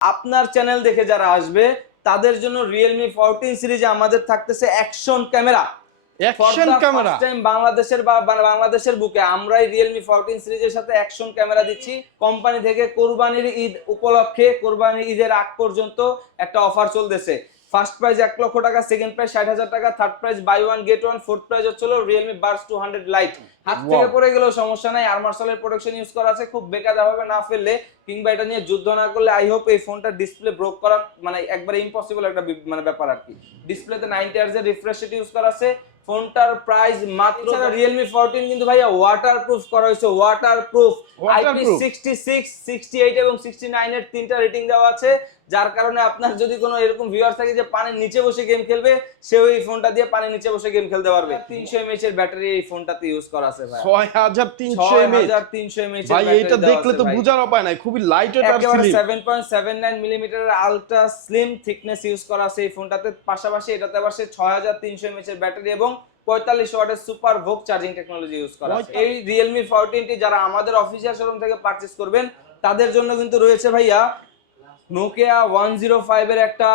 আপনার চ্যানেল দেখে যারা আসবে তাদের জন্য রিয়েলমি ফোরটিন সিরিজে আমাদের থাকতেছে action camera action camera time বাংলাদেশের বা বাংলাদেশের বুকে আমরাই রিয়েলমি ফোরটিন সিরিজের সাথে অ্যাকশন ক্যামেরা দিচ্ছি। কোম্পানি থেকে কোরবানির ঈদ উপলক্ষে কোরবানির ঈদের আগ পর্যন্ত একটা অফার চলতেছে। ফার্স্ট প্রাইজ এক লক্ষ টাকা সেকেন্ড প্রাইজ ষাট হাজার টাকা third prize by one get one fourth prize হচ্ছিল Realme buds two hundred lite হাত থেকে পড়ে গেলেও সমস্যা নাই আর্মার্সলের প্রোটেকশন ইউজ করা আছে খুব বেকায়দা ভাবে না ফেললে কিংবা এটা নিয়ে যুদ্ধ না করলে আই হোপ এই ফোনটা ডিসপ্লে ব্রোক করা মানে একবারে ইম্পসিবল একটা মানে ব্যাপার আর কি। ডিসপ্লেতে নাইনটি ইয়ার্স এর রিফ্রেশ ইউজ করা আছে ফোনটার প্রাইস মাত্র রিয়েলমি ফোরটিন কিন্তু ভাইয়া ওয়াটার প্রুফ করা হয়েছে waterproof IP sixty six sixty eight এবং সিক্সটি নাইন এর তিনটা রেটিং দেওয়া আছে। যার কারণে আপনার যদি কোনো এরকম ভিউয়ার থাকে যে পানির নিচে বসে গেম খেলবে সেও এই ফোনটা দিয়ে পানির নিচে বসে গেম খেলতে পারবে। তিনশো এমএইচ এর ব্যাটারি এই ফোনটাতে ইউজ করা আছে ভাই। ছয় হাজার তিনশো হাজার তিনশো এমএইচ ভাই এটা দেখলে তো বোঝার উপায় নাই খুবই লাইট একেবারে সেভেন পয়েন্ট সেভেন নাইন মিলিমিটারের আলট্রা স্লিম থিকনেস ইউজ করা আছে এই ফোনটাতে পাশাপাশি এটাতে আবার সে ছয় হাজার তিনশো এমএইচ এর ব্যাটারি এবং পঁয়তাল্লিশ ওয়াটের সুপার ভোক চার্জিং টেকনোলজি ইউজ করা এই রিয়েলমি ফোরটিনটি যারা আমাদের অফিসিয়াল শোরুম থেকে পারচেস করবেন তাদের জন্য কিন্তু রয়েছে ভাইয়া নোকিয়া ওয়ান জিরো ফাইভ এর একটা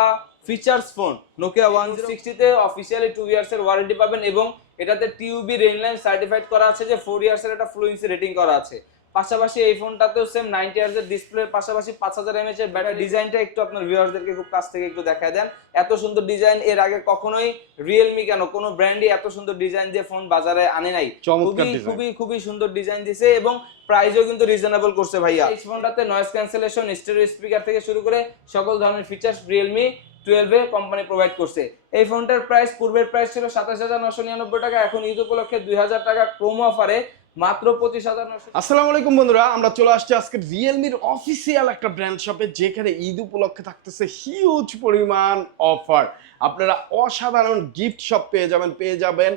features phone Nokia one zero সিক্সটিতে officially two years এর ওয়ারেন্টি পাবেন এবং এটাতে টিউবি রেনলাইন সার্টিফাইড করা আছে যে ফোর ইয়ার্স এর একটা ফ্লুয়েন্সি রেটিং করা আছে। পাশাপাশি এই ফোনটাতেও সেম নাইনটি ইয়ার্স এর ডিসপ্লে পাশাপাশি পাঁচ হাজার এমএচ এর ব্যাটারি ডিজাইনটা একটু আপনার ভিউয়ারদেরকে খুব কাছ থেকে একটু দেখায় দেন। এত সুন্দর ডিজাইন এর আগে কখনোই রিয়েলমি কেন? কোনো ব্র্যান্ডই এত সুন্দর ডিজাইন দিয়ে ফোন বাজারে আনে নাই। খুবই খুবই খুবই সুন্দর ডিজাইন দিছে এবং প্রাইসও কিন্তু রিজনেবল করছে ভাইয়া। এই ফোনটাতে নয়েজ ক্যান্সেলেশন স্টেরিও স্পিকার থেকে শুরু করে সকল ধরনের ফিচার্স রিয়েলমি টুয়েলভে কোম্পানি প্রোভাইড করছে। এই ফোনটার প্রাইস পূর্বের প্রাইস ছিল সাতাশ হাজার নশো নিরানব্বই টাকা এখন ঈদ উপলক্ষে দুই হাজার টাকা প্রোমো অফারে মাত্র পঁচিশ হাজার আসসালামু আলাইকুম বন্ধুরা, আমরা চলে আসছি আজকে রিয়েলমির অফিসিয়াল একটা ব্র্যান্ড শপে যেখানে ঈদ উপলক্ষে থাকতেছে হিউজ পরিমাণ অফার আপনারা অসাধারণ গিফট শপ পেয়ে যাবেন পেয়ে যাবেন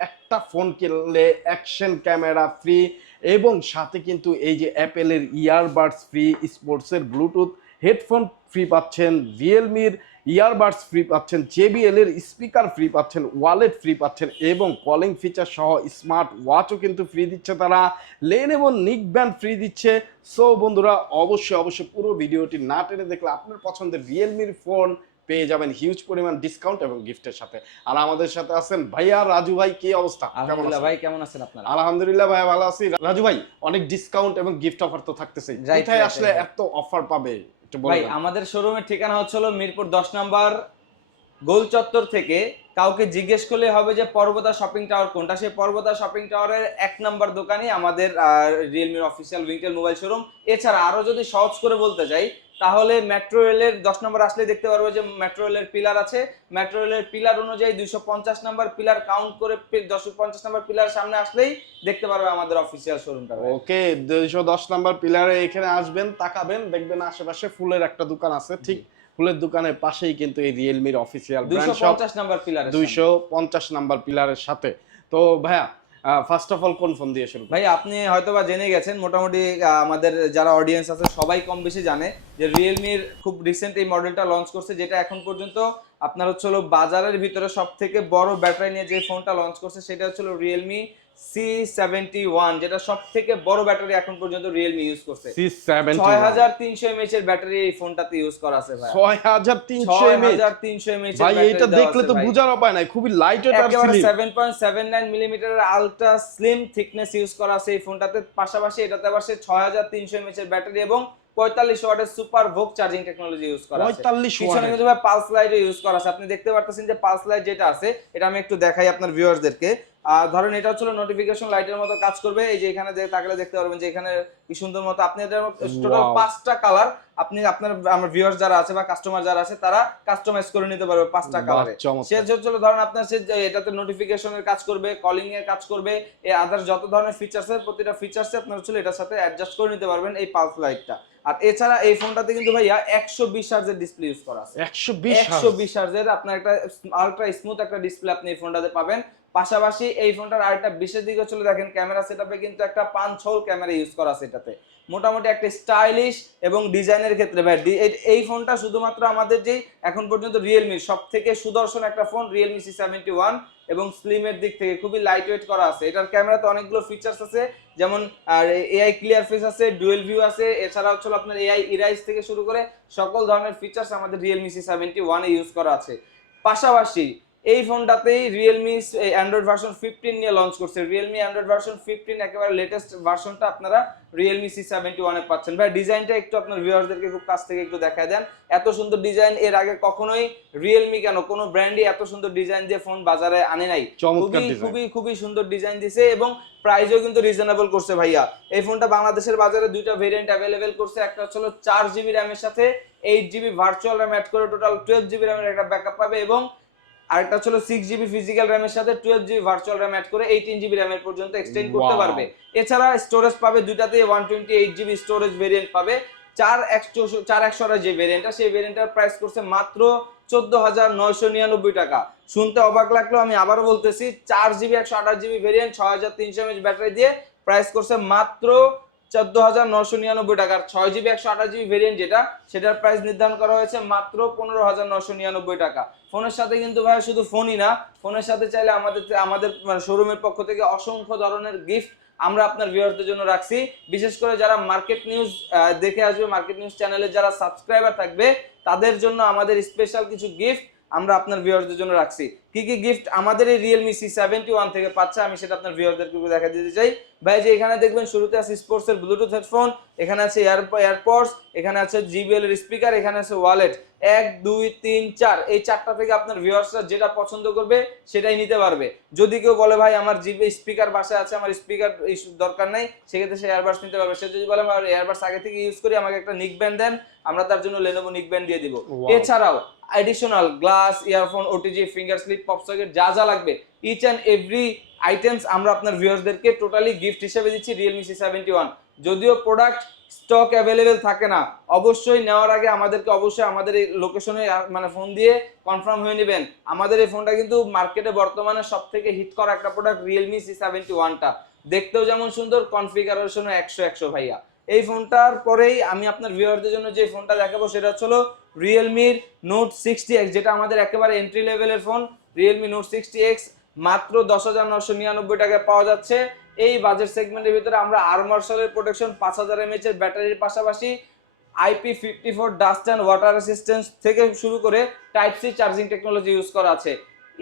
একটা ফোন কিনলে অ্যাকশন ক্যামেরা ফ্রি এবং সাথে কিন্তু এই যে অ্যাপেলের ইয়ারবাডস ফ্রি স্পোর্টসের ব্লুটুথ হেডফোন ফ্রি পাচ্ছেন রিয়েলমির ইয়ারবাডস ফ্রি পাচ্ছেন জেবিএল এর স্পিকার ফ্রি পাচ্ছেন ওয়ালেট ফ্রি পাচ্ছেন এবং কলিং ফিচার সহ স্মার্ট ওয়াচও কিন্তু ফ্রি দিচ্ছে তারা। লেন এবং নিক ব্যান্ড ফ্রি দিচ্ছে। সো বন্ধুরা অবশ্যই অবশ্যই পুরো ভিডিওটি না টেনে দেখলে আপনার পছন্দের রিয়েলমির ফোন পেয়ে যাবেন হিউজ পরিমাণ ডিসকাউন্ট এবং গিফটের সাথে। আর আমাদের সাথে আছেন ভাইয়া রাজু ভাই কি অবস্থা? আলহামদুলিল্লাহ ভাই কেমন আছেন আপনারা? আলহামদুলিল্লাহ ভাই ভালো আছি। রাজু ভাই অনেক ডিসকাউন্ট এবং গিফট অফার তো থাকতেছে কোথায় আসলে এত অফার পাবে? ভাই আমাদের শোরুমের ঠিকানা হচ্ছিল মিরপুর দশ নাম্বার গোল চত্বর থেকে কাউকে জিজ্ঞেস করলে হবে যে পর্বতা শপিং টাওয়ার কোনটা? সেই পর্বতা শপিং টাওয়ারের এক নাম্বার দোকানই আমাদের রিয়েলমির অফিসিয়াল উইঙ্কেল মোবাইল শোরুম এছাড়া আরও যদি সহজ করে বলতে চাই তাহলে মেট্রো রেলের দশ নম্বর আসলে দেখতে পারব যে মেট্রো রেলের পিলার আছে। মেট্রো রেলের পিলার অনুযায়ী দুইশো পঞ্চাশ নম্বর পিলার কাউন্ট করে দশ পঞ্চাশ নাম্বার পিলার সামনে আসলেই দেখতে পারবে আমাদের অফিসিয়াল শোরুমটা ওকে দুইশো দশ নম্বর পিলারে এখানে আসবেন তাকাবেন দেখবেন আশেপাশে ফুলের একটা দোকান আছে। ঠিক ফুলের দোকানের পাশেই কিন্তু এই রিয়েলমির অফিসিয়াল দুইশো পঞ্চাশ নম্বর পিলার দুইশো পঞ্চাশ নাম্বার পিলারের সাথে। তো ভাইয়া ফার্স্ট অফ অল কোন ফোন দিয়ে শুরু ভাই, আপনি হয়তোবা জেনে গেছেন, মোটামুটি আমাদের যারা অডিয়েন্স আছে, সবাই কম বেশি জানে যে রিয়েলমির খুব রিসেন্ট এই মডেলটা লঞ্চ করছে, যেটা এখন পর্যন্ত আপনার হচ্ছে বাজারের ভিতরে সব থেকে বড় ব্যাটারি নিয়ে যে ফোনটা লঞ্চ করছে, সেটা হচ্ছে রিয়েলমি সি সেভেন্টি ওয়ান যেটা সব থেকে বড় ব্যাটারি এখন পর্যন্ত রিয়েলমি ইউজ করছে। সি ছয় হাজার তিনশো এমএইচ এর ব্যাটারি এই ফোনটাতে ইউজ করা আছে ভাই। ছয় হাজার তিনশো এমএচ তিনশো এমএইচ ভাই এটা দেখলে তো বোঝার উপায় নাই খুবই লাইট ওয়েট আর slim seven point seven nine মিলিমিটারের আলট্রা স্লিম থিকনেস ইউজ করা আছে এই ফোনটাতে। পাশাপাশি এটাতে আবার সে ছয় হাজার তিনশো এমএচ এর ব্যাটারি এবং পঁয়তাল্লিশ ওয়াটের সুপার ভোক চার্জিং টেকনোলজি ইউজ করা আছে। 45 পিছনে কিন্তু ভাই পালস লাইট ইউজ করা আছে। আপনি দেখতে পারতেছেন যে পালস লাইট যেটা আছে এটা আমি একটু দেখাই আপনার ভিউয়ার্সদেরকে ধরেন এটা হচ্ছে নোটিফিকেশন লাইটের মতো কাজ করবে। এই যে এখানে তাকালে দেখতে পারবেন যে এখানে কি সুন্দর মতো আপনি এটা টোটাল পাঁচটা কালার আপনি আপনার আমার ভিউয়ার্স যারা আছে বা কাস্টমার যারা আছে তারা কাস্টমাইজ করে নিতে পারবে পাঁচটা কালারে। সে হচ্ছে ধরেন আপনার সে এটাতে নোটিফিকেশনের কাজ করবে কলিং এর কাজ করবে এই আদার্স যত ধরনের ফিচার্স আছে প্রতিটা ফিচার্স আপনার হচ্ছে এটার সাথে অ্যাডজাস্ট করে নিতে পারবেন এই পালস লাইটটা আর এছাড়া এই ফোনটাতে কিন্তু ভাইয়া একশো বিশ হার্জের ডিসপ্লে ইউজ করা আছে। একশো বিশ হার্জের আপনার একটা আলট্রা স্মুথ একটা ডিসপ্লে আপনি এই ফোনটাতে পাবেন। পাশাপাশি এই ফোনটার আরেকটা বিশেষ দিক হচ্ছিল দেখেন ক্যামেরা সেটআপে কিন্তু একটা পাঁচ হোল ক্যামেরা ইউজ করা আছে এটাতে। মোটামুটি একটা স্টাইলিশ এবং ডিজাইনের ক্ষেত্রে ভাই এই ফোনটা শুধুমাত্র আমাদের যেই এখন পর্যন্ত রিয়েলমি সব থেকে সুদর্শন একটা phone Realme C seventy one এবং স্লিমের দিক থেকে খুবই লাইট ওয়েট করা আছে। এটার ক্যামেরাতে অনেকগুলো ফিচার্স আছে, যেমন, আর এআই ক্লিয়ার ফেস আছে ডুয়েল ভিউ আছে, এছাড়া হচ্ছে আপনার এআই ইরাইস থেকে শুরু করে সকল ধরনের ফিচার্স আমাদের রিয়েলমি সি সেভেন্টি ওয়ানে ইউজ করা আছে। পাশাপাশি এই ফোনটাতেই রিয়েলমি অ্যান্ড্রয়েড ভার্সন ফিফটিন নিয়ে লঞ্চ করছে। রিয়েলমি অ্যান্ড্রয়েড ভার্সন ফিফটিন একেবারে লেটেস্ট ভার্সনটা আপনারা রিয়েলমি সি সেভেন্টি ওয়ানে পাচ্ছেন। ভাই ডিজাইনটা একটু আপনার ভিউয়ারদেরকে খুব কাছ থেকে একটু দেখায় দেন। এত সুন্দর ডিজাইন এর আগে কখনোই রিয়েলমি কেন? কোনো ব্র্যান্ডই এত সুন্দর ডিজাইন দিয়ে ফোন বাজারে আনে নাই। খুবই খুবই খুবই সুন্দর ডিজাইন দিছে এবং প্রাইসও কিন্তু রিজনেবল করছে ভাইয়া। এই ফোনটা বাংলাদেশের বাজারে দুইটা ভেরিয়েন্ট অ্যাভেলেবেল করছে। একটা হচ্ছে চার জিবি র্যামের সাথে eight GB virtual RAM add করে টোটাল টুয়েলভ জিবি র্যামের একটা ব্যাকআপ পাবে এবং আরেকটা ছিল সিক্স জিবি ফিজিক্যাল র্যামের সাথে twelve GB virtual RAM add করে এইটিন জিবি র্যামের পর্যন্ত এক্সটেন্ড করতে পারবে। এছাড়া স্টোরেজ পাবে দুইটাতে one twenty eight GB storage variant পাবে। চার একশো চার একশো যে ভেরিয়েন্টটা সেই ভেরিয়েন্টটার প্রাইস করছে মাত্র চোদ্দ হাজার নয়শো নিরানব্বই টাকা। শুনতে অবাক লাগলেও আমি আবারও বলতেছি চার জিবি একশো আঠাশ জিবি ভেরিয়েন্ট ছয় হাজার তিনশো এমএচ ব্যাটারি দিয়ে প্রাইস করছে মাত্র চোদ্দ হাজার নশো নিরানব্বই টাকার ছয় জিবি, একশো আঠাশ জিবি ভেরিয়েন্ট যেটা, সেটার প্রাইস নির্ধারণ করা হয়েছে মাত্র পনেরো হাজার নশো নিরানব্বই টাকা। ফোনের সাথে কিন্তু ভাই শুধু ফোনই না, ফোনের সাথে চাইলে আমাদের আমাদের শোরুমের পক্ষ থেকে অসংখ্য ধরনের গিফট আমরা আপনার ভিউয়ারদের জন্য রাখছি। বিশেষ করে যারা মার্কেট নিউজ দেখে আসবে মার্কেট নিউজ চ্যানেলে যারা সাবস্ক্রাইবার থাকবে, তাদের জন্য আমাদের স্পেশাল কিছু গিফট আমরা আপনার ভিউয়ারদের জন্য রাখছি। কি কি গিফট আমাদের এই রিয়েলমি সি সেভেন্টি ওয়ান থেকে পাচ্ছে, আমি সেটা আপনার ভিউয়ারদেরকে দেখা দিতে চাই। ভাই যে এখানে দেখবেন শুরুতে আছে স্পোর্টস এর ব্লুটুথ হেডফোন এখানে আছে এয়ার এয়ারপডস এখানে আছে জিবিএল এর স্পিকার এখানে আছে ওয়ালেট এক দুই তিন চার। এই চারটা থেকে আপনার ভিউয়ার্সরা যেটা পছন্দ করবে সেটাই নিতে পারবে। যদি কেউ বলে ভাই আমার জিবি স্পিকার বাসায় আছে আমার স্পিকার দরকার নাই সেক্ষেত্রে সে এয়ারবাডস নিতে পারবে। সে যদি বলে আমার এয়ারবাডস আগে থেকে ইউজ করি আমাকে একটা নিক ব্যান্ড দেন আমরা তার জন্য লেনোভো নিক ব্যান্ড দিয়ে দিব। এছাড়াও additional glass earphone OTG finger slip pop socket যা যা লাগবে ইচ অ্যান্ড এভরি আইটেমস আমরা আপনার ভিউয়ার্সদেরকে টোটালি গিফট হিসেবে দিচ্ছি রিয়েলমি সি সেভেন্টি ওয়ান যদিও প্রোডাক্ট স্টক অ্যাভেলেবেল থাকে না, অবশ্যই নেওয়ার আগে আমাদেরকে অবশ্যই আমাদের এই লোকেশনে মানে ফোন দিয়ে কনফার্ম হয়ে নেবেন। আমাদের এই ফোনটা কিন্তু মার্কেটে বর্তমানে সব থেকে হিট করা একটা প্রোডাক্ট রিয়েলমি সি সেভেন্টি ওয়ানটা দেখতেও যেমন সুন্দর কনফিগারেশনও একশো একশো ভাইয়া। এই ফোনটার পরেই আমি আপনার ভিউয়ারদের জন্য যে ফোনটা দেখাবো, সেটা হলো রিয়েলমির নোট সিক্সটি এক্স যেটা আমাদের একেবারে এন্ট্রি লেভেলের phone Realme note sixty X মাত্র দশ হাজার নশো নিরানব্বই টাকায় পাওয়া যাচ্ছে। এই বাজেট সেগমেন্টের ভিতরে আমরা আর্মার্শালের প্রোটেকশন পাঁচ হাজার এমএচের ব্যাটারির পাশাপাশি IP fifty four dust and water resistance থেকে শুরু করে type C charging technology use করা আছে।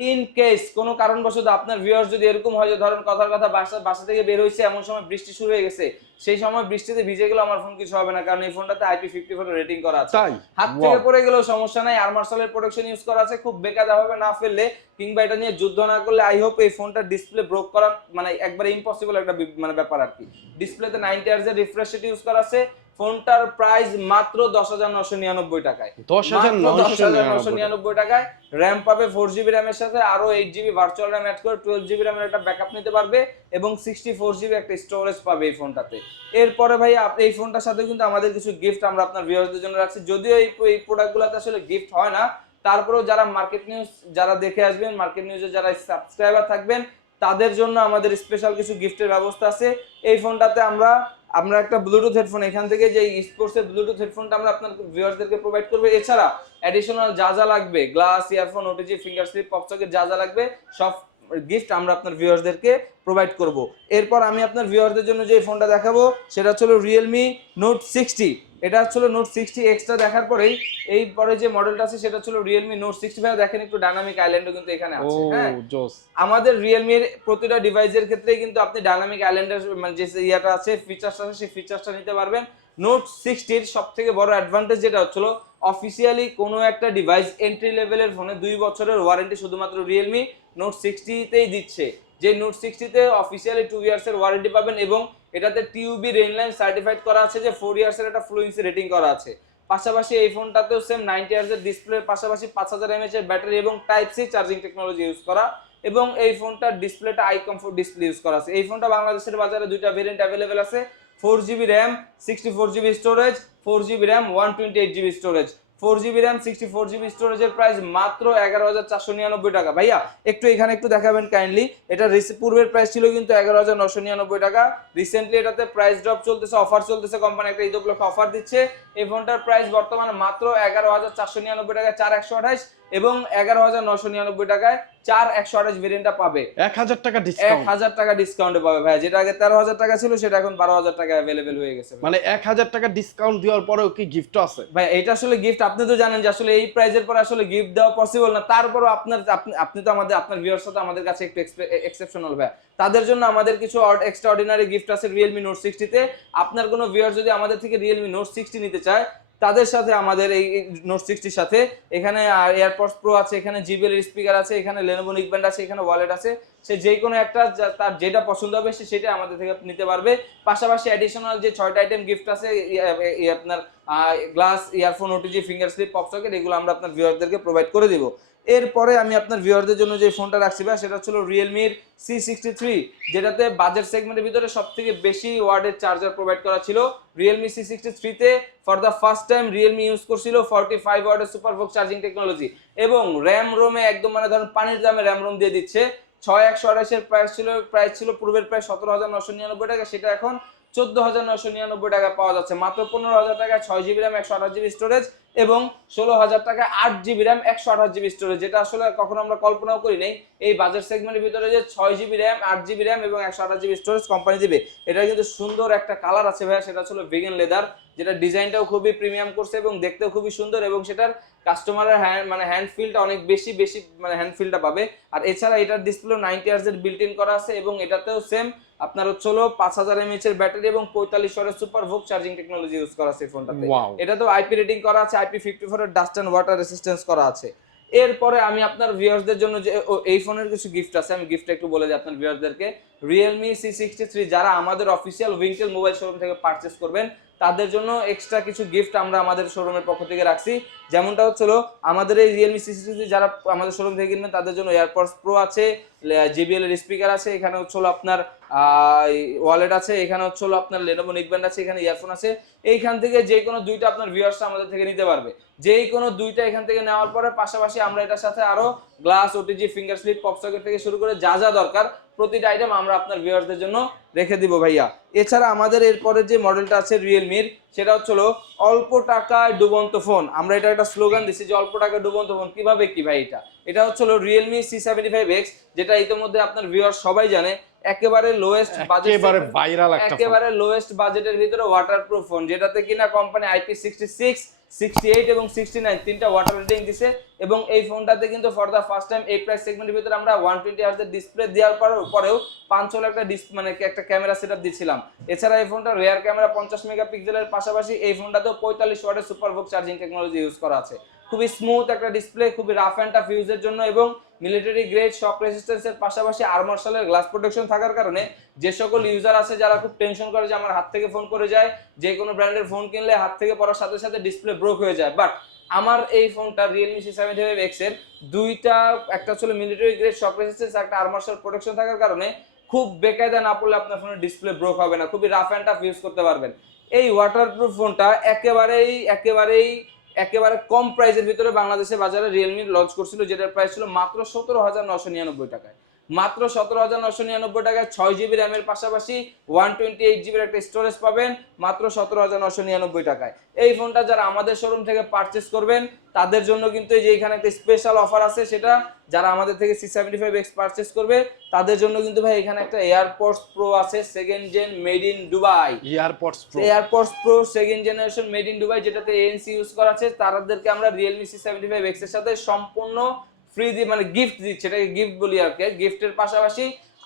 ইন কেস কোনো কারণবশত আপনার ভিউয়ার্স যদি এরকম হয় যে ধরেন কথার কথা বাসা বাসা থেকে বের হয়েছে এমন সময় বৃষ্টি শুরু হয়ে গেছে সেই সময় বৃষ্টিতে ভিজে গেলে আমার ফোন কিছু হবে না কারণ এই ফোনটাতে আইপি ফিফটি ফোর রেটিং করা আছে। হাত থেকে পড়ে গেলেও সমস্যা নাই আর্মার্সালের প্রোটেকশন ইউজ করা আছে খুব বেকায়দা ভাবে না ফেললে কিংবা এটা নিয়ে যুদ্ধ না করলে আই হোপ এই ফোনটা ডিসপ্লে ব্রোক করা মানে একবারে ইম্পসিবল একটা মানে ব্যাপার আর কি। ডিসপ্লেতে নাইনটি আর্স এর রিফ্রেশ ইউজ করা আছে ফোনটার প্রাইস মাত্র দশ হাজার নশো নিরানব্বই টাকায়। দশ হাজার নশো নিরানব্বই টাকায়। র্যাম পাবে ফোর জিবি র্যামের সাথে আরও eight GB virtual RAM add করে টুয়েলভ জিবি র্যামের একটা ব্যাকআপ নিতে পারবে এবং সিক্সটি ফোর জিবি একটা স্টোরেজ পাবে এই ফোনটাতে। এরপরে ভাই এই ফোনটার সাথে কিন্তু আমাদের কিছু গিফট আমরা আপনার ভিউয়ারদের জন্য রাখছি। যদিও এই এই প্রোডাক্টগুলোতে আসলে গিফট হয় না তারপরেও যারা মার্কেট নিউজ যারা দেখে আসবেন মার্কেট নিউজে যারা সাবস্ক্রাইবার থাকবেন তাদের জন্য আমাদের স্পেশাল কিছু গিফটের ব্যবস্থা আছে। এই ফোনটাতে আমরা আমরা একটা ব্লুটুথ হেডফোন এখান থেকে যে স্পোর্টস এর ব্লুটুথ হেডফোনটা আমরা আপনার ভিউয়ারদেরকে প্রোভাইড করব। এছাড়া অ্যাডিশনাল যা যা লাগবে glass earphone OTG finger slip pop socket যা যা লাগবে, সব গিফট আমরা আপনার ভিউয়ারদেরকে প্রোভাইড করব। এরপর আমি আপনার ভিউয়ার্সদের জন্য যে ফোনটা দেখাবো, সেটা হচ্ছে রিয়েলমি নোট সিক্সটি এটা হচ্ছে নোট সিক্সটি এক্সটা দেখার পরেই এই পরে যে মডেলটা আছে সেটা হচ্ছে রিয়েলমি নোট সিক্সটি ভাই দেখেন একটু ডাইনামিক আইল্যান্ডও কিন্তু এখানে আছে হ্যাঁ? আমাদের রিয়েলমির প্রতিটা ডিভাইসের ক্ষেত্রেই কিন্তু আপনি ডাইনামিক আইল্যান্ডের মানে যে ইয়েটা আছে ফিচারসটা আছে সেই ফিচারসটা নিতে পারবেন। নোট সিক্সটির সব থেকে বড় অ্যাডভান্টেজ যেটা হচ্ছিল অফিসিয়ালি কোনো একটা ডিভাইস এন্ট্রি লেভেলের ফোনে দুই বছরের ওয়ারেন্টি শুধুমাত্র রিয়েলমি নোট সিক্সটিতেই দিচ্ছে। যে নোট সিক্সটিতে অফিসিয়ালি টু ইয়ার্সের ওয়ারেন্টি পাবেন এবং এটাতে টিউবি রেনলাইন সার্টিফাইড করা আছে যে ফোর ইয়ার্সের একটা ফ্লুয়েন্সি রেটিং করা আছে। পাশাপাশি এই ফোনটাতেও সেম নাইনটি ইয়ার্সের ডিসপ্লের পাশাপাশি পাঁচ হাজার এমএচ এর ব্যাটারি এবং type C charging technology use করা এবং এই ফোনটার ডিসপ্লেটা আই কমফোর্ট ডিসপ্লে ইউজ করা আছে। এই ফোনটা বাংলাদেশের বাজারে দুইটা ভেরিয়েন্ট অ্যাভেলেবেল আছে। Four GB RAM sixty four GB storage four GB RAM one twenty eight GB storage four GB RAM, sixty four GB স্টোরেজের প্রাইস মাত্র এগারো হাজার চারশো নিরানব্বই টাকা। ভাইয়া, একটু এখানে একটু দেখাবেন কাইন্ডলি এটা পূর্বের প্রাইস ছিল কিন্তু এগারো হাজার নশো নিরানব্বই টাকা। রিসেন্টলি এটাতে প্রাইস ড্রপ চলতেছে অফার চলতেছে কোম্পানি একটা ঈদ উপলক্ষে অফার দিচ্ছে। এই ফোনটার প্রাইস বর্তমানে মাত্র এগারো হাজার চারশো নিরানব্বই টাকা চার একশো আঠাইশ এবং এগারো হাজার নশো নিরানব্বই টাকায় চার একশো আঠাইশ ভেরিয়েন্টটা পাবে। এক হাজার টাকা এক হাজার টাকা ডিসকাউন্টে পাবে ভাই যেটা আগে তেরো হাজার টাকা ছিল সেটা এখন বারো হাজার টাকা অ্যাভেলেবেল হয়ে গেছে মানে এক হাজার টাকা ডিসকাউন্ট দেওয়ার পরেও কি গিফট আছে? ভাই এটা আসলে গিফট আপনি তো জানেন যে আসলে এই প্রাইজের পরে আসলে গিফট দেওয়া পসিবল না। তারপরও আপনার আপনি তো আমাদের আপনার ভিউয়ার্স তো আমাদের কাছে একটু এক্সেপশনাল ভাই তাদের জন্য আমাদের কিছু এক্সট্রা অর্ডিনারি গিফট আছে রিয়েলমি নোট সিক্সটিতে আপনার কোনো ভিউয়ার যদি আমাদের থেকে রিয়েলমি নোট সিক্সটি নিতে চায় তাদের সাথে আমাদের এই নোট সিক্সটির সাথে। এখানে আর এয়ারপডস প্রো আছে, এখানে জিবেল স্পিকার আছে, এখানে লেনোভো নিকব্যান্ড আছে, এখানে ওয়ালেট আছে। সে যে কোনো একটা তার যেটা পছন্দ হবে, সে সেটা আমাদের থেকে নিতে পারবে। পাশাপাশি অ্যাডিশনাল যে ছয়টা আইটেম গিফট আছে আপনার glass earphone OTG finger slip popsocket এগুলো আমরা আপনার ভিউয়ারদেরকে প্রোভাইড করে দিব। এরপরে আমি আপনার ভিউয়ারদের জন্য যে ফোনটা রাখছি ভাই, সেটা হচ্ছে রিয়েলমির সি সিক্সটি থ্রি যেটাতে বাজেট সেগমেন্টের ভিতরে সব থেকে বেশি ওয়ার্ডের চার্জার প্রোভাইড করা ছিল। রিয়েলমি সি সিক্সটি থ্রিতে for the first time Realme use করছিল ফর্টি ফাইভ ওয়ার্ডের সুপারভোক চার্জিং টেকনোলজি এবং র্যাম রোমে একদম মানে ধরুন পানির দামে র্যাম রোম দিয়ে দিচ্ছে। ছয় একশো আঠাশের প্রাইস ছিল প্রাইস ছিল পূর্বের প্রায় সতেরো হাজার নশো নিরানব্বই টাকা, সেটা এখন চোদ্দ হাজার নশো নিরানব্বই টাকা পাওয়া যাচ্ছে। মাত্র পনেরো হাজার টাকা ছয় জিবি র্যাম একশো আঠাশ জিবি স্টোরেজ এবং ষোলো হাজার টাকা আট জিবি র্যাম একশো আঠাশ জিবি স্টোরেজ যেটা আসলে কখনো আমরা কল্পনাও করি নাই। এই বাজার সেগমেন্টের ভিতরে যে ছয় জিবি র্যাম আট জিবি র্যাম এবং একশো আঠাশ জিবি স্টোরেজ কোম্পানি দিবে, এটা কিন্তু সুন্দর একটা কালার আছে ভাইয়া, সেটা ছিল ভেগান লেদার যেটা ডিজাইনটাও খুবই প্রিমিয়াম করছে এবং দেখতেও খুবই সুন্দর এবং সেটার কাস্টমারের হ্যান্ড মানে হ্যান্ড ফিলটা অনেক বেশি বেশি মানে হ্যান্ড ফিলটা পাবে। আর এছাড়া এটার ডিসপ্লে নাইনটি ইয়ার্স এর বিল্ট ইন করা আছে এবং এটাতেও সেম আপনার হচ্ছে হলো পাঁচ হাজার এমএচ এর ব্যাটারি এবং পঁয়তাল্লিশ ওয়াটের সুপার ভোক চার্জিং টেকনোলজি ইউজ করা আছে এই ফোনটাতে এটা তো আইপি রেটিং করা আছে আইপি ফিফটি ফোর এর ডাস্ট অ্যান্ড ওয়াটার রেসিস্টেন্স করা আছে। এরপরে আমি আপনার ভিউয়ার্সদের জন্য যে এই ফোনের কিছু গিফট আছে আমি গিফট একটু বলে দিই আপনার ভিউয়ার্সদেরকে রিয়েলমি সি সিক্সটি থ্রি যারা আমাদের অফিসিয়াল উইঙ্কেল মোবাইল শোরুম থেকে পারচেস করবেন তাদের জন্য এক্সট্রা কিছু গিফট আমরা আমাদের শোরুমের পক্ষ থেকে রাখছি। যেমনটা হচ্ছিল আমাদের এই রিয়েলমি সি সিক্সটি থ্রি যারা আমাদের শোরুম থেকে কিনবেন তাদের জন্য এয়ারপডস প্রো আছে জিবিএল এর স্পিকার আছে, এখানে হচ্ছে হলো আপনার ওয়ালেট আছে, এখানে হচ্ছে হলো আপনার লেনোভো নিকব্যান্ড আছে, এখানে ইয়ারফোন আছে। এইখান থেকে যে কোনো দুইটা আপনার ভিউয়ার্স আমাদের থেকে নিতে পারবে। যেই কোনো দুইটা এখান থেকে নেওয়ার পরে পাশাপাশি আমরা এটার সাথে আরও glass OTG finger slip pop socket থেকে শুরু করে যা যা দরকার, প্রতিটা আইটেম আমরা আপনার ভিউয়ার্সদের জন্য রেখে দিব ভাইয়া। এছাড়া আমাদের এরপরে যে মডেলটা আছে রিয়েলমির সেটা হচ্ছে হলো অল্প টাকায় ডুবন্ত ফোন। আমরা এটা একটা স্লোগান দিচ্ছি যে অল্প টাকায় ডুবন্ত ফোন। কীভাবে কি ভাই এটা? এটা হচ্ছে হলো Realme C seventy five X যেটা ইতিমধ্যে আপনার ভিউয়ার সবাই জানে একেবারে লোয়েস্ট বাজেট একেবারে ভাইরাল একটা একেবারে লোয়েস্ট বাজেটের ভিতরে ওয়াটারপ্রুফ ফোন যেটাতে কিনা company IP sixty six sixty eight এবং সিক্সটি নাইন তিনটা ওয়াটার রেটিং দিছে এবং এই ফোনটাতে কিন্তু ফর দ্য ফার্স্ট টাইম এই প্রাইস সেগমেন্টের ভিতরে আমরা ওয়ান টোয়েন্টি আর্সের ডিসপ্লে দেওয়ার পরেও পরেও পাঁচশো হলো একটা ডিস মানে একটা ক্যামেরা সেটআপ দিচ্ছিলাম এছাড়া এই ফোনটা রেয়ার ক্যামেরা পঞ্চাশ মেগাপিক্সেলের পাশাপাশি এই ফোনটাতেও পঁয়তাল্লিশ ওয়াটের সুপারভোক চার্জিং টেকনোলজি ইউজ করা আছে। খুবই স্মুথ একটা ডিসপ্লে খুবই রাফ অ্যান্ড টাফ ইউজের জন্য এবং মিলিটারি গ্রেড শক রেজিস্ট্যান্সের পাশাপাশি আর্মার্শালের গ্লাস প্রোটেকশন থাকার কারণে যে সকল ইউজার আছে যারা খুব টেনশন করে যে আমার হাত থেকে ফোন করে যায়, যে কোনো ব্র্যান্ডের ফোন কিনলে হাত থেকে পড়ার সাথে সাথে ডিসপ্লে ব্রোক হয়ে যায়। বাট আমার এই ফোনটা রিয়েলমি সি সেভেন্টি ফাইভ এক্সের দুইটা, একটা ছিল মিলিটারি গ্রেড শক রেজিস্ট্যান্স একটা আর্মার্শাল প্রোটেকশন থাকার কারণে খুব বেকায়দা না পড়লে আপনার ফোনের ডিসপ্লে ব্রোক হবে না। খুবই রাফ অ্যান্ড টাফ ইউজ করতে পারবেন। এই ওয়াটারপ্রুফ ফোনটা একেবারেই একেবারেই একেবারে কম প্রাইসের ভিতরে বাংলাদেশের বাজারে রিয়েলমি লঞ্চ করছিল, যেটার প্রাইস ছিল মাত্র সতেরো হাজার নশো নিরানব্বই টাকায়। মাত্র সতেরো হাজার নশো নিরানব্বই টাকায় ছয় জিবি র্যামের পাশাপাশি ওয়ান টোয়েন্টি এইট জিবির একটা স্টোরেজ পাবেন মাত্র সতেরো হাজার নশো নিরানব্বই টাকায়। এই ফোনটা যারা আমাদের শোরুম থেকে পারচেস করবেন তাদের জন্য কিন্তু এই যে এখানে একটা স্পেশাল অফার আছে সেটা যারা আমাদের থেকে C seventy five X purchase করবে তাদের জন্য কিন্তু ভাই এখানে একটা এয়ারপোর্টস প্রো আছে second gen made in Dubai AirPods pro AirPods pro second generation made in Dubai যেটাতে এএনসি ইউজ করা আছে তাদেরকে আমরা রিয়েলমি সি সেভেন্টি ফাইভ এক্সের সাথে সম্পূর্ণ ফ্রি দিয়ে মানে গিফট দিচ্ছে, এটাকে গিফট বলি আর কি। গিফটের পাশাপাশি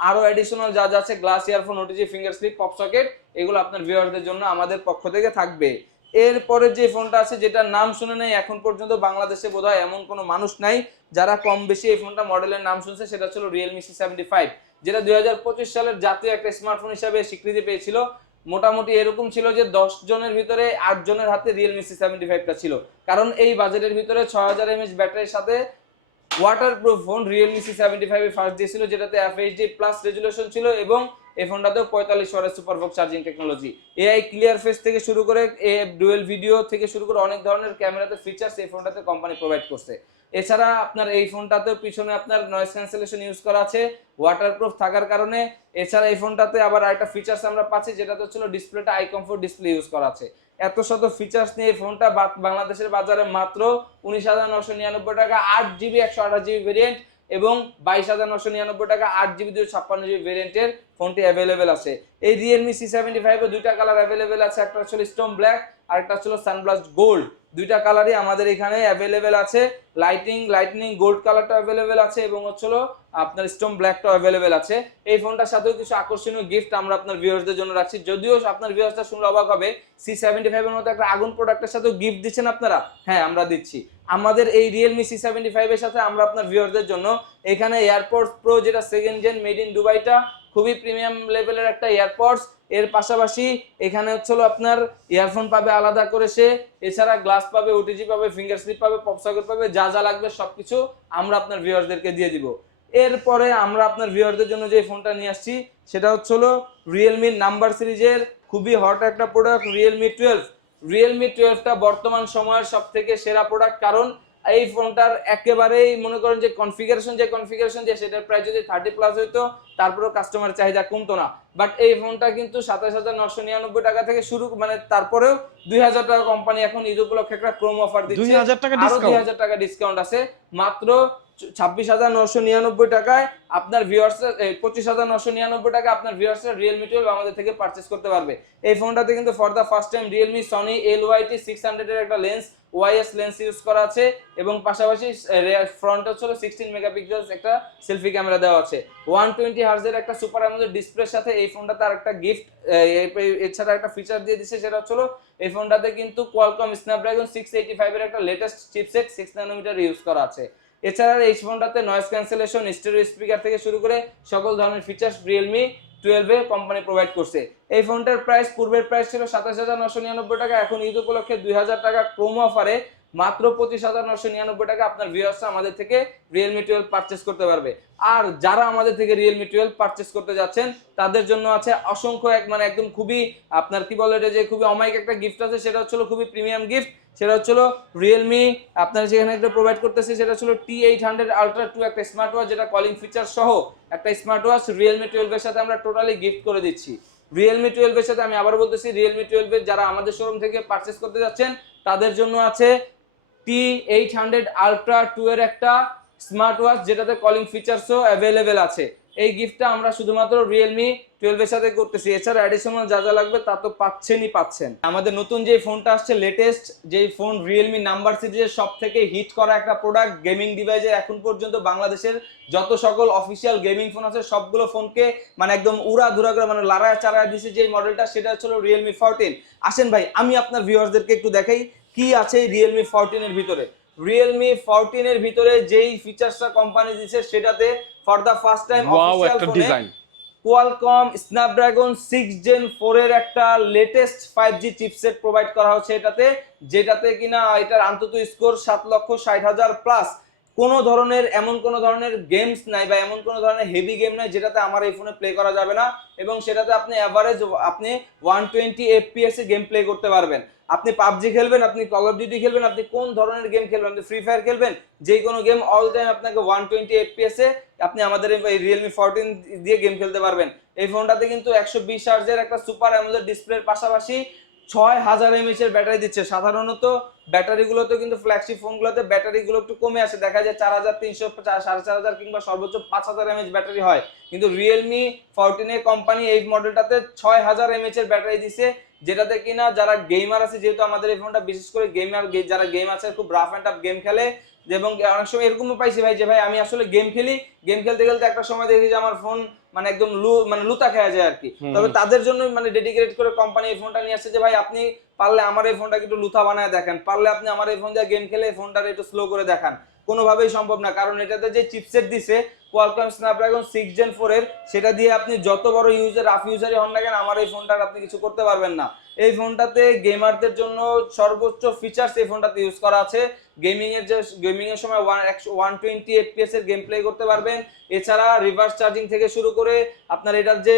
আরও অ্যাডিশনাল যা যা আছে glass earphone OTG finger slip pop socket এগুলো আপনার ভিউয়ারদের জন্য আমাদের পক্ষ থেকে থাকবে। এরপরে যে ফোনটা আছে, যেটার নাম শুনে নেই, এখন পর্যন্ত বাংলাদেশে বোধহয় এমন কোনো মানুষ নাই যারা কম বেশি এই ফোনটা মডেলের নাম শুনছে, সেটা ছিল রিয়েলমি সি সেভেন্টি ফাইভ যেটা দুই হাজার পঁচিশ সালের জাতীয় একটা স্মার্টফোন হিসাবে স্বীকৃতি পেয়েছিল। মোটামুটি এরকম ছিল যে দশ জনের ভিতরে আট জনের হাতে রিয়েলমি সি সেভেন্টি ফাইভটা ছিল। কারণ এই বাজেটের ভিতরে ছয় হাজার এমএচ ব্যাটারির সাথে waterproof phone Realme C seventy five first দিয়েছিল যেটাতে এফএইচডি প্লাস রেজুলেশন ছিল এবং এই ফোনটাতেও পঁয়তাল্লিশ ওয়ারের SUPERVOOC charging technology AI clear face থেকে শুরু করে এ ডুয়েল ভিডিও থেকে শুরু করে অনেক ধরনের ক্যামেরাতে ফিচার্স এই ফোনটাতে কোম্পানি প্রোভাইড করছে। এছাড়া আপনার এই ফোনটাতেও পিছনে আপনার নয়েস ক্যান্সেলেশন ইউজ করা আছে ওয়াটারপ্রুফ থাকার কারণে। এছাড়া এই ফোনটাতে আবার আরেকটা ফিচার্স আমরা পাচ্ছি, যেটাতে হচ্ছিল ডিসপ্লেটা আই কমফোর্ট ডিসপ্লে ইউজ করা আছে। এত শত ফিচার্স নিয়ে এই ফোনটা বাংলাদেশের বাজারে মাত্র উনিশ হাজার নশো নিরানব্বই টাকা, আট জিবি একশো আঠাশ জিবি ভেরিয়েন্ট এবং বাইশ হাজার নশো নিরানব্বই টাকা, আট জিবি দুশো ছাপ্পান্ন জিবি ভেরিয়েন্টের ফোনটি অ্যাভেলেবেল আছে। এই রিয়েলমি সি সেভেন্টি ফাইভে দুইটা কালার অ্যাভেলেবেল আছে, একটা ছিল স্টোন ব্ল্যাক আর একটা ছিল সানব্লাস্ট গোল্ড দুইটা কালারই আমাদের এখানে অ্যাভেলেবেল আছে। লাইটিং লাইটনিং গোল্ড কালারটা অ্যাভেলেবেল আছে এবং হচ্ছিল আপনার স্টোন ব্ল্যাকটা অ্যাভেলেবেল আছে। এই ফোনটার সাথেও কিছু আকর্ষণীয় গিফট আমরা আপনার ভিউয়ার্সদের জন্য রাখছি। যদিও আপনার ভিউয়ার্সটা শুনলে অবাক হবে সি সেভেন্টি ফাইভের মতো একটা আগুন প্রোডাক্টের সাথেও গিফট দিচ্ছেন আপনারা? হ্যাঁ আমরা দিচ্ছি। আমাদের এই রিয়েলমি সি সেভেন্টি ফাইভের সাথে আমরা আপনার ভিউয়ারদের জন্য এখানে এয়ারপোর্টস প্রো যেটা সেকেন্ড জেন মেড ইন দুবাইটা, খুবই প্রিমিয়াম লেভেলের একটা এয়ারপোর্টস এর পাশাপাশি এখানে হচ্ছিল আপনার ইয়ারফোন পাবে আলাদা করে সে, এছাড়া গ্লাস পাবে ওটিজি পাবে ফিঙ্গার স্লিপ পাবে পপ সকেট পাবে, যা যা লাগবে সবকিছু আমরা আপনার ভিউয়ারদেরকে দিয়ে দিব। এরপরে আমরা আপনার ভিউয়ারদের জন্য যে ফোনটা নিয়ে আসছি, সেটা হচ্ছিল রিয়েলমির নাম্বার সিরিজের খুবই হট একটা প্রোডাক্ট রিয়েলমি টুয়েলভ রিয়েলমি টুয়েলভটা বর্তমান সময়ের সব থেকে সেরা প্রোডাক্ট কারণ এই ফোনটার একেবারেই মনে করেন যে কনফিগারেশন যে কনফিগারেশন যে সেটার প্রাইস যদি থার্টি প্লাস হইতো তারপরেও কাস্টমার চাহিদা কমতো না। বাট এই ফোনটা কিন্তু সাতাশ হাজার নশো নিরানব্বই টাকা থেকে শুরু মানে তারপরেও দুই হাজার টাকা কোম্পানি এখন ঈদ উপলক্ষে একটা ক্রোম অফার দিচ্ছে। 2000 টাকা আরও দুই হাজার টাকা ডিসকাউন্ট আছে। মাত্র ছাব্বিশ হাজার নশো নিরানব্বই টাকায় আপনার ভিউয়ার্স পঁচিশ হাজার নশো নিরানব্বই টাকা আপনার ভিউয়ার্স রিয়েলমি টুয়েলভ আমাদের থেকে পারচেস করতে পারবে। এই ফোনটাতে কিন্তু for the first time Realme Sony L YT six হান্ড্রেডের একটা লেন্স ওয়াইএস লেন্স ইউজ করা আছে এবং পাশাপাশি ফ্রন্ট হচ্ছে সিক্সটিন মেগাপিক্সেল একটা সেলফি ক্যামেরা দেওয়া আছে। ওয়ান টোয়েন্টি হার্জের একটা সুপার আমাদের ডিসপ্লের সাথে এই ফোনটাতে আর একটা গিফট এছাড়া একটা ফিচার দিয়ে দিচ্ছে সেটা হচ্ছে এই ফোনটাতে কিন্তু কোয়ালকম স্ন্যাপড্রাগন সিক্স এইটি ফাইভের একটা latest chipset six nanometer use করা আছে। এছাড়া এই ফোনটাতে নয়েস ক্যান্সেলেশন স্টেরিও স্পিকার থেকে শুরু করে সকল ধরনের ফিচার্স রিয়েলমি টুয়েলভে কোম্পানি প্রোভাইড করছে। এই ফোনটার প্রাইস পূর্বের প্রাইস ছিল সাতাশ হাজার নশো নিরানব্বই টাকা, এখন ঈদ উপলক্ষে দুই হাজার টাকা প্রোমো অফারে মাত্র পঁচিশ হাজার নশো নিরানব্বই টাকা আপনার ভিউয়ার্সরা আমাদের থেকে রিয়েলমি টুয়েলভ পারচেস করতে পারবে। আর যারা আমাদের থেকে রিয়েলমি টুয়েলভ পারচেস করতে যাচ্ছেন, তাদের জন্য আছে অসংখ্য এক মানে একদম খুবই, আপনার কি বলে এটা যে খুবই অমায়িক একটা গিফট আছে, সেটা হচ্ছিল খুবই প্রিমিয়াম গিফট সেটা হচ্ছিল রিয়েলমি আপনার যেখানে একটা প্রোভাইড করতেছে, সেটা হচ্ছিল T eight hundred ultra two একটা স্মার্ট ওয়াচ যেটা কলিং ফিচার সহ একটা স্মার্ট ওয়াচ রিয়েলমি টুয়েলভের সাথে আমরা টোটালি গিফট করে দিচ্ছি। রিয়েলমি টুয়েলভের সাথে আমি আবার বলতেছি রিয়েলমি টুয়েলভের যারা আমাদের শোরুম থেকে পারচেস করতে যাচ্ছেন, তাদের জন্য আছে T eight hundred ultra two এর একটা স্মার্ট ওয়াচ যেটাতে কলিং ফিচার্সও অ্যাভেলেবেল আছে। এই গিফটটা আমরা শুধুমাত্র রিয়েলমি টুয়েলভের সাথে করতেছি। এছাড়া অ্যাডিশনাল যা যা লাগবে তা তো পাচ্ছেনই পাচ্ছেন। আমাদের নতুন যে ফোনটা আসছে লেটেস্ট যে ফোন রিয়েলমি নাম্বার সিরিজের সব থেকে হিট করা একটা প্রোডাক্ট গেমিং ডিভাইসের এখন পর্যন্ত বাংলাদেশের যত সকল অফিসিয়াল গেমিং ফোন আছে, সবগুলো ফোনকে মানে একদম উড়া ধুরা করে মানে লাড়ায় চাড়ায় দিছে যে মডেলটা সেটা হচ্ছে রিয়েলমি ফোরটিন আসেন ভাই, আমি আপনার ভিউয়ার্সদেরকে একটু দেখাই। কি আছে রিয়েলমি ফোরটিনের ভিতরে? রিয়েলমি ফোরটিনের ভিতরে যেই ফিচার্সটা কোম্পানি দিচ্ছে সেটাতে ফর দ্য ফার্স্ট টাইম ফোনে design Qualcomm Snapdragon six gen four এর একটা latest five G chipset provide করা হচ্ছে এটাতে যেটাতে কিনা এটার আন্তত স্কোর সাত লক্ষ ষাট হাজার প্লাস কোনো ধরনের এমন কোনো ধরনের গেমস নাই বা এমন কোনো ধরনের হেভি গেম নাই যেটাতে আমার এই ফোনে প্লে করা যাবে না এবং সেটাতে আপনি অ্যাভারেজ আপনি ওয়ান টোয়েন্টি এফপিএস এ গেম প্লে করতে পারবেন। আপনি পাবজি খেলবেন, আপনি কল অফ ডিউটি খেলবেন, আপনি কোন ধরনের গেম খেলবেন, আপনি ফ্রি ফায়ার খেলবেন, যে কোনো গেম অল টাইম আপনাকে ওয়ান টোয়েন্টি এফপিএস আপনি আমাদের এই রিয়েলমি ফোরটিন দিয়ে গেম খেলতে পারবেন। এই ফোনটাতে কিন্তু একশো বিশ হার্জের একটা সুপার অ্যামোলেড ডিসপ্লের পাশাপাশি ছয় হাজার এমএইচ এর ব্যাটারি দিচ্ছে। সাধারণত ব্যাটারিগুলোতে কিন্তু ফ্ল্যাগশিপ ফোনগুলোতে ব্যাটারিগুলো একটু কমে আসে। দেখা যায় চার হাজার তিনশো সাড়ে চার হাজার কিংবা সর্বোচ্চ পাঁচ হাজার এমএইচ ব্যাটারি হয়। কিন্তু রিয়েলমি ফোরটিনের কোম্পানি এই মডেলটাতে ছয় হাজার এমএইচ এর ব্যাটারি দিছে। যেটাতে কিনা যারা গেমার আছে যেহেতু আমাদের এই ফোনটা বিশেষ করে গেমার যারা গেম আছে খুব রাফ অ্যান্ড টাফ গেম খেলে এবং অনেক সময় এরকমও পাইছি ভাই যে ভাই আমি আসলে গেম খেলি। গেম খেলতে খেলতে একটা সময় দেখি যে আমার ফোন মানে একদম লু মানে লুতা খেয়া যায় আর কি তবে তাদের জন্য মানে ডেডিকেটেড করে কোম্পানি এই ফোনটা নিয়ে আসছে যে ভাই আপনি পারলে আমার এই ফোনটাকে একটু লুথা বানায় দেখেন। পারলে আপনি আমার এই ফোন দিয়ে গেম খেলে এই ফোনটাকে একটু স্লো করে দেখান। কোনোভাবেই সম্ভব না কারণ এটাতে যে চিপসেট দিছে কোয়ালকম স্ন্যাপড্রাগন সিক্স জেন ফোরের সেটা দিয়ে আপনি যত বড় ইউজার রাফ ইউজারই হন না কেন, আমার এই ফোনটা আপনি কিছু করতে পারবেন না। এই ফোনটাতে গেমারদের জন্য সর্বোচ্চ ফিচার্স এই ফোনটাতে ইউজ করা আছে। গেমিং এর যে গেমিং এর সময় ওয়ান টোয়েন্টি এফপিএস এর গেম প্লে করতে পারবেন। এছাড়া রিভার্স চার্জিং থেকে শুরু করে আপনার এটার যে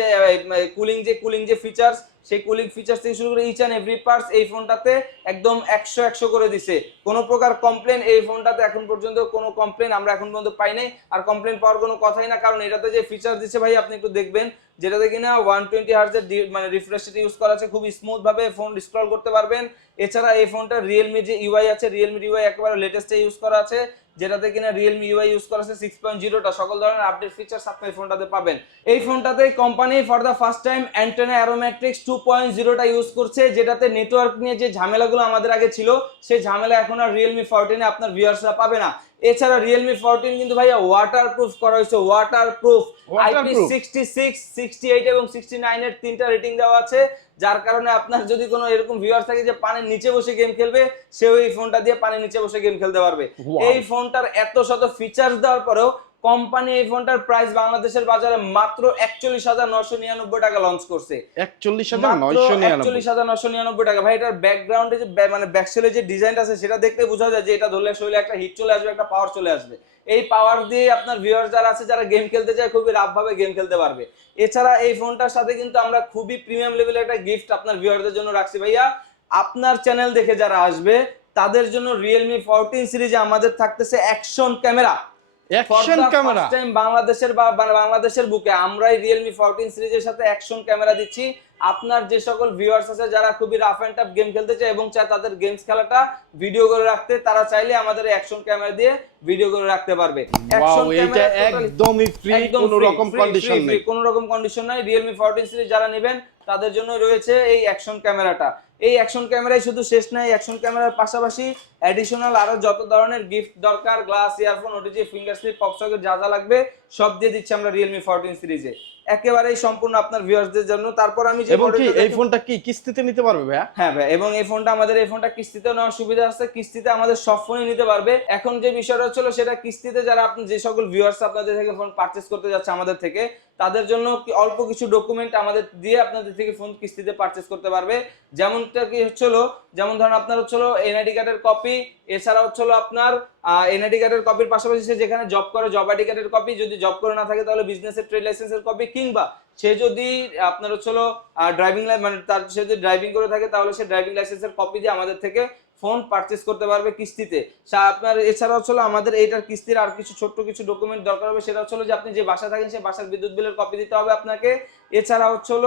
কুলিং যে কুলিং যে ফিচার্স সেই কুলিং ফিচার্স থেকে শুরু করে ইচ অ্যান্ড এভরি পার্টস এই ফোনটাতে একদম একশো একশো করে দিছে। কোনো প্রকার কমপ্লেন এই ফোনটাতে এখন পর্যন্ত কোনো কমপ্লেন আমরা এখন পর্যন্ত পাই নাই। আর কমপ্লেন পাওয়ার কোনো কথাই না, কারণ এটাতে যে ফিচার দিচ্ছে ভাই, আপনি একটু দেখবেন, যেটাতে কিনা ওয়ান টোয়েন্টি হার্জের মানে রিফ্রেশ ইউজ করা আছে। খুব স্মুথ ভাবে ফোন স্ক্রল করতে পারবেন। এছাড়া এই ফোনটা রিয়েলমি যে ইউআই আছে রিয়েলমি ইউআই একেবারে লেটেস্টে ইউজ করা আছে যেটাতে কিনা রিয়েলমি ইউআই ইউজ করা আছে সিক্স পয়েন্ট জিরোটা সকল ধরনের আপডেট ফিচার্স আপনি এই ফোনটাতে পাবেন। এই ফোনটাতে company for the first time antenna aerometrics two point জিরোটা use করছে যেটাতে নেটওয়ার্ক নিয়ে যে ঝামেলাগুলো আমাদের আগে ছিল সেই ঝামেলা এখন আর রিয়েলমি ফোরটিনে আপনার ভিউয়ার্সরা পাবে না। এছাড়া রিয়েলমি ফোরটিন কিন্তু ভাইয়া ওয়াটার প্রুফ করা হয়েছে water proof IP sixty six sixty eight এবং সিক্সটি নাইনের তিনটা রেটিং দেওয়া আছে। যার কারণে আপনার যদি কোনো এরকম ভিউয়ার থাকে যে পানির নিচে বসে গেম খেলবে সেও এই ফোনটা দিয়ে পানির নিচে বসে গেম খেলতে পারবে. এই ফোনটার এত শত ফিচার্স দেওয়ার পরেও কোম্পানি এই ফোনটার প্রাইস বাংলাদেশের বাজারে মাত্র একচল্লিশ হাজার নশো নিরানব্বই টাকা লঞ্চ করছে। একচল্লিশ হাজার নিরানব্বই। একচল্লিশ হাজার নশো নিরানব্বই টাকা। ভাই এটার ব্যাকগ্রাউন্ডে যে মানে ব্যাকসেলে যে ডিজাইনটা আছে সেটা দেখতে বোঝা যায় যে এটা ধরলে শরীরে একটা হিট চলে আসবে একটা পাওয়ার চলে আসবে। এই পাওয়ার দিয়ে আপনার ভিউয়ার যারা আছে যারা গেম খেলতে চায় খুবই রাফ ভাবে গেম খেলতে পারবে। এছাড়া এই ফোনটার সাথে কিন্তু আমরা খুবই প্রিমিয়াম লেভেলের একটা গিফট আপনার ভিউয়ারদের জন্য রাখছি। ভাইয়া আপনার চ্যানেল দেখে যারা আসবে তাদের জন্য রিয়েলমি ফোরটিন সিরিজে আমাদের থাকতেছে action camera action camera time বাংলাদেশের বা বাংলাদেশের বুকে আমরাই রিয়েলমি ফোরটিন সিরিজের সাথে অ্যাকশন ক্যামেরা দিচ্ছি। আপনার যে সকল ভিউয়ার্স আছে যারা খুবই রাফ অ্যান্ড টাফ গেম খেলতে চায় এবং চায় তাদের গেমস খেলাটা ভিডিও করে রাখতে তারা চাইলে আমাদের অ্যাকশন ক্যামেরা দিয়ে ভিডিও করে রাখতে পারবে। ওয়াও এইটা একদমই ফ্রি কোনো রকম কন্ডিশন নেই কোনো রকম কন্ডিশন নাই। রিয়েলমি ফোরটিন সিরিজ যারা নেবেন তাদের জন্য রয়েছে এই অ্যাকশন ক্যামেরাটা এই অ্যাকশন ক্যামেরাই শুধু শেষ নাই অ্যাকশন ক্যামেরার পাশাপাশি অ্যাডিশনাল আরও যত ধরনের গিফট দরকার glass earphone OTG finger slip PopSocket যা যা লাগবে, সব দিয়ে দিচ্ছি আমরা রিয়েলমি ফোরটিন সিরিজে একেবারেই সম্পূর্ণ আপনার ভিউয়ার্সদের জন্য। তারপর আমি যে এবং কি এই ফোনটা কি কিস্তিতে নিতে পারবে ভাইয়া? হ্যাঁ ভাই এবং এই ফোনটা আমাদের এই ফোনটা কিস্তিতে নেওয়ার সুবিধা আছে কিস্তিতে আমাদের সব ফোনই নিতে পারবে। এখন যে বিষয়টা হচ্ছিল সেটা কিস্তিতে যারা আপনি যে সকল ভিউয়ার্স আপনাদের থেকে ফোন পারচেস করতে যাচ্ছে আমাদের থেকে তাদের জন্য কি অল্প কিছু ডকুমেন্ট আমাদের দিয়ে আপনাদের থেকে ফোন কিস্তিতে পারচেস করতে পারবে। যেমনটা কি হচ্ছিল যেমন ধরেন আপনার হচ্ছিল এনআইডি কার্ডের কপি এছাড়া হচ্ছিল আপনার এনআইডি কার্ডের কপির পাশাপাশি সে যেখানে জব করে জব আইডি কার্ডের কপি যদি জব করে না থাকে তাহলে বিজনেসের ট্রেড লাইসেন্সের কপি কিংবা সে যদি আপনার হচ্ছিল ড্রাইভিং মানে তার সে যদি ড্রাইভিং করে থাকে তাহলে সে ড্রাইভিং লাইসেন্সের কপি দিয়ে আমাদের থেকে ফোন পারচেস করতে পারবে কিস্তিতে। আপনার এছাড়া হচ্ছিল আমাদের এইটার কিস্তির আর কিছু ছোট্ট কিছু ডকুমেন্ট দরকার হবে, সেটা হচ্ছিল যে আপনি যে বাসা থাকেন সেই বাসার বিদ্যুৎ বিলের কপি দিতে হবে আপনাকে। এছাড়া হচ্ছিল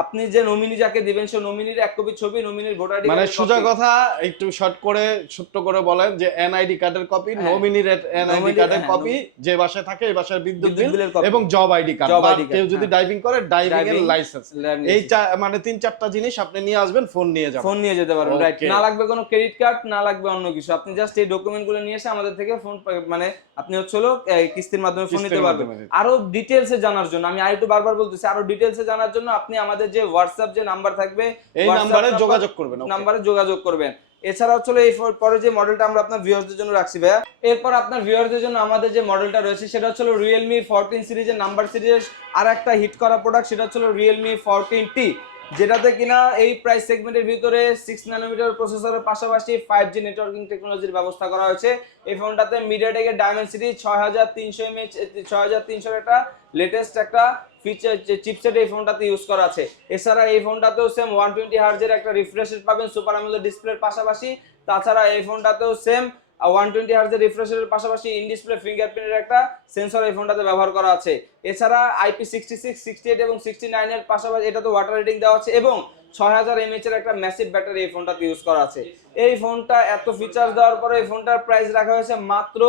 আপনি যে নমিনি যাকে দিবেন সে নমিনির এক কপি ছবি নমিনির ভোটার মানে সোজা কথা একটু শর্ট করে ছোট্ট করে বলেন যে এনআইডি কার্ডের কপি হ্যাঁ। নমিনির এনআইডি কার্ডের হ্যাঁ, কপি যে বাসায় থাকে এই বাসার বিদ্যুৎ বিল এবং জব আইডি কার্ড বা কেউ যদি হ্যাঁ। ড্রাইভিং করে ড্রাইভিং এর লাইসেন্স এই মানে তিন চারটা জিনিস আপনি নিয়ে আসবেন ফোন নিয়ে যাবেন। ফোন নিয়ে যেতে পারবেন রাইট না লাগবে কোনো ক্রেডিট কার্ড না লাগবে অন্য কিছু। আপনি জাস্ট এই ডকুমেন্টগুলো নিয়ে এসে আমাদের থেকে ফোন মানে আপনি হচ্ছে হলো কিস্তির মাধ্যমে ফোন নিতে পারবেন। আরও ডিটেলসে জানার জন্য আমি আরেকটু বারবার বলতেছি আরও ডিটেলসে জানার জন্য আপনি আমাদের যে হোয়াটসঅ্যাপ যে নাম্বার থাকবে এই নাম্বারে যোগাযোগ করবেন? নাম্বারে যোগাযোগ করবেন এছাড়া হচ্ছে এই পরে যে মডেলটা আমরা আপনার ভিউয়ারদের জন্য রাখছি ভাইয়া এরপর আপনার ভিউয়ারদের জন্য আমাদের যে মডেলটা রয়েছে সেটা হচ্ছে রিয়েলমি ফোরটিন সিরিজের নাম্বার সিরিজের আর একটা হিট করা প্রোডাক্ট সেটা হচ্ছে রিয়েলমি ফোরটিন টি যেটাতে কিনা এই প্রাইস সেগমেন্টের ভিতরে সিক্স ন্যানোমিটার প্রসেসরের পাশাপাশি ফাইভ জি নেটওয়ার্কিং টেকনোলজির ব্যবস্থা করা হয়েছে এই ফোনটাতে মিডিয়াটেকের ডায়মেন্সিটি ছয় হাজার তিনশো এমএচ ছয় হাজার তিনশোর একটা লেটেস্ট একটা ফিচার চিপসেট এই ফোনটাতে ইউজ করা আছে। এছাড়া এই ফোনটাতেও সেম ওয়ান টোয়েন্টি হার্জের একটা রিফ্রেশ পাবেন সুপার আমলের ডিসপ্লের পাশাপাশি। তাছাড়া এই ফোনটাতেও সেম ওয়ান টোয়েন্টি হার্জের রিফ্রেশের পাশাপাশি ইন ডিসপ্লে ফিঙ্গারপ্রিন্টের একটা সেন্সর এই ফোনটাতে ব্যবহার করা আছে। এছাড়া IP sixty six sixty eight এবং সিক্সটি নাইনের পাশাপাশি এটাতে ওয়াটার রেটিং দেওয়া আছে এবং ছয় হাজার এমএচ এর একটা ম্যাসিভ ব্যাটারি এই ফোনটাতে ইউজ করা আছে। এই ফোনটা এত ফিচার্স দেওয়ার পরে এই ফোনটার প্রাইস রাখা হয়েছে মাত্র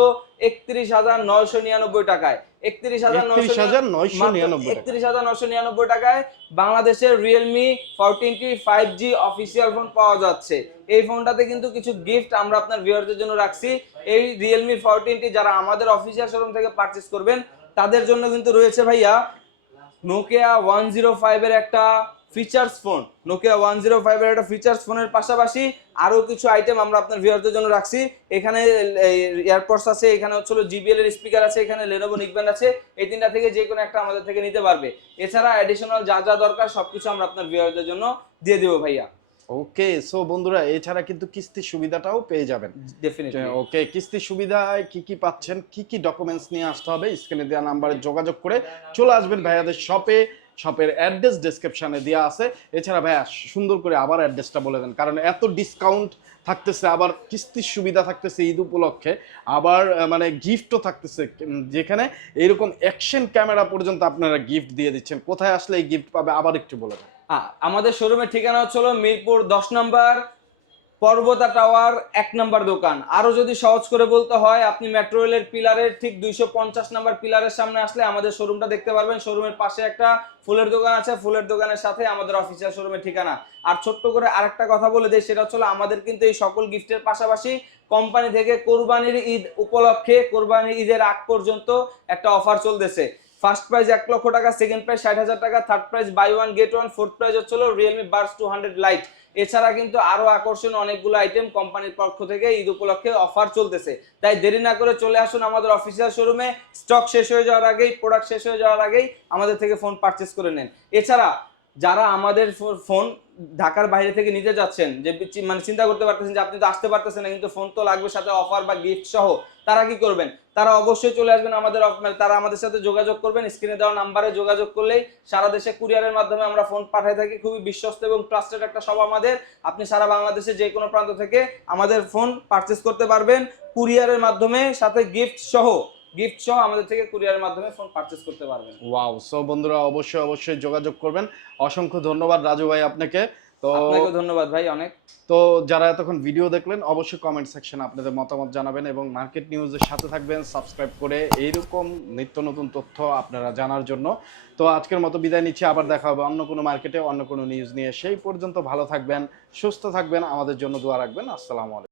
একত্রিশ হাজার নয়শো নিরানব্বই টাকায়। একত্রিশ হাজার 31,999 টাকা। একত্রিশ হাজার নশো নিরানব্বই টাকায় বাংলাদেশের Realme fourteen T five G official phone পাওয়া যাচ্ছে। এই ফোনটাতে কিন্তু কিছু গিফট আমরা আপনার ভিউয়ারদের জন্য রাখছি। এই রিয়েলমি ফোরটিনটি যারা আমাদের অফিসিয়াল শোরুম থেকে পারচেস করবেন তাদের জন্য কিন্তু রয়েছে ভাইয়া নোকিয়া ওয়ান জিরো ফাইভের একটা features phone Nokia one zero ফাইভের একটা ফিচার্স ফোনের পাশাপাশি আরও কিছু আইটেম আমরা আপনার ভিউয়ারদের জন্য রাখছি। এখানে এয়ারপোর্টস আছে এখানে হচ্ছে জিবিএল এর স্পিকার আছে এখানে লেনোভো নিকব্যান্ড আছে। এই তিনটা থেকে যে কোনো একটা আমাদের থেকে নিতে পারবে। এছাড়া অ্যাডিশনাল যা যা দরকার সবকিছু আমরা আপনার ভিউয়ারদের জন্য দিয়ে দেবো ভাইয়া। ওকে সো বন্ধুরা এছাড়া কিন্তু কিস্তির সুবিধাটাও পেয়ে যাবেন। ডেফিনেটলি ওকে কিস্তির সুবিধায় কি কি পাচ্ছেন কি কি ডকুমেন্টস নিয়ে আসতে হবে স্ক্রিনে দেওয়া নাম্বারে যোগাযোগ করে চলে আসবেন ভাইয়াদের শপে শপের অ্যাড্রেস ডিসক্রিপশানে দেওয়া আছে। এছাড়া ভাইয়া, সুন্দর করে আবার অ্যাড্রেসটা বলে দেন, কারণ এত ডিসকাউন্ট থাকতেছে, আবার কিস্তির সুবিধা থাকতেছে ঈদ উপলক্ষে, আবার মানে গিফটও থাকতেছে যেখানে এরকম অ্যাকশন ক্যামেরা পর্যন্ত আপনারা গিফট দিয়ে দিচ্ছেন। কোথায় আসলে এই গিফট পাবে, আবার একটু বলে দেন। আমাদের শোরুমের ঠিকানা হচ্ছে হলো মিরপুর দশ নম্বর পর্বতা টাওয়ার এক নম্বর দোকান। আরও যদি সহজ করে বলতে হয়, আপনি মেট্রো রেলের পিলারের ঠিক দুইশো পঞ্চাশ নম্বর পিলারের সামনে আসলে আমাদের শোরুমটা দেখতে পারবেন। শোরুমের পাশে একটা ফুলের দোকান আছে। ফুলের দোকানের সাথে আমাদের অফিসিয়াল শোরুমের ঠিকানা। আর ছোট্ট করে আরেকটা কথা বলে দিই, সেটা হচ্ছে আমাদের কিন্তু এই সকল গিফটের পাশাপাশি কোম্পানি থেকে কোরবানির ঈদ উপলক্ষে, কোরবানির ঈদের আগ পর্যন্ত একটা অফার চলতেছে। ফার্স্ট প্রাইজ এক লক্ষ টাকা সেকেন্ড প্রাইজ ষাট হাজার টাকা third prize buy one get one fourth prize হচ্ছে Realme Buds two hundred lite এছাড়া কিন্তু আরও আকর্ষণ অনেকগুলো আইটেম কোম্পানির পক্ষ থেকে ঈদ উপলক্ষে অফার চলতেছে। তাই দেরি না করে চলে আসুন আমাদের অফিসিয়াল শোরুমে স্টক শেষ হয়ে যাওয়ার আগেই প্রোডাক্ট শেষ হয়ে যাওয়ার আগেই আমাদের থেকে ফোন পারচেস করে নেন। এছাড়া যারা আমাদের ফোন ঢাকার বাইরে থেকে নিতে যাচ্ছেন, যে মানে চিন্তা করতে পারতেছেন যে আপনি তো আসতে পারতেছেন না, কিন্তু ফোন তো লাগবে, সাথে অফার বা গিফট সহ, তারা কি করবেন? তারা অবশ্যই চলে আসবেন আমাদের মানে তারা আমাদের সাথে যোগাযোগ করবেন স্ক্রিনে দেওয়া নাম্বারে যোগাযোগ করলেই সারা দেশে কুরিয়ারের মাধ্যমে আমরা ফোন পাঠাই থাকি, খুবই বিশ্বস্ত এবং ট্রাস্টেড একটা সব আমাদের। আপনি সারা বাংলাদেশে যে কোনো প্রান্ত থেকে আমাদের ফোন পারচেস করতে পারবেন কুরিয়ারের মাধ্যমে, সাথে গিফট সহ। গিফট সহ আমাদের থেকে কুরিয়ারের মাধ্যমে ফোন পারচেস করতে পারবেন। ওয়াও সো বন্ধুরা অবশ্যই অবশ্যই যোগাযোগ করবেন। অসংখ্য ধন্যবাদ রাজু ভাই আপনাকে। তো আপনাকে ধন্যবাদ ভাই অনেক। তো যারা এতক্ষণ ভিডিও দেখলেন অবশ্যই কমেন্ট সেকশনে আপনাদের মতামত জানাবেন এবং মার্কেট নিউজের সাথে থাকবেন সাবস্ক্রাইব করে এইরকম নিত্য নতুন তথ্য আপনারা জানার জন্য। তো আজকের মতো বিদায় নিচ্ছি আবার দেখা হবে অন্য কোনো মার্কেটে অন্য কোনো নিউজ নিয়ে। সেই পর্যন্ত ভালো থাকবেন সুস্থ থাকবেন আমাদের জন্য দোয়া রাখবেন। আসসালামু আলাইকুম।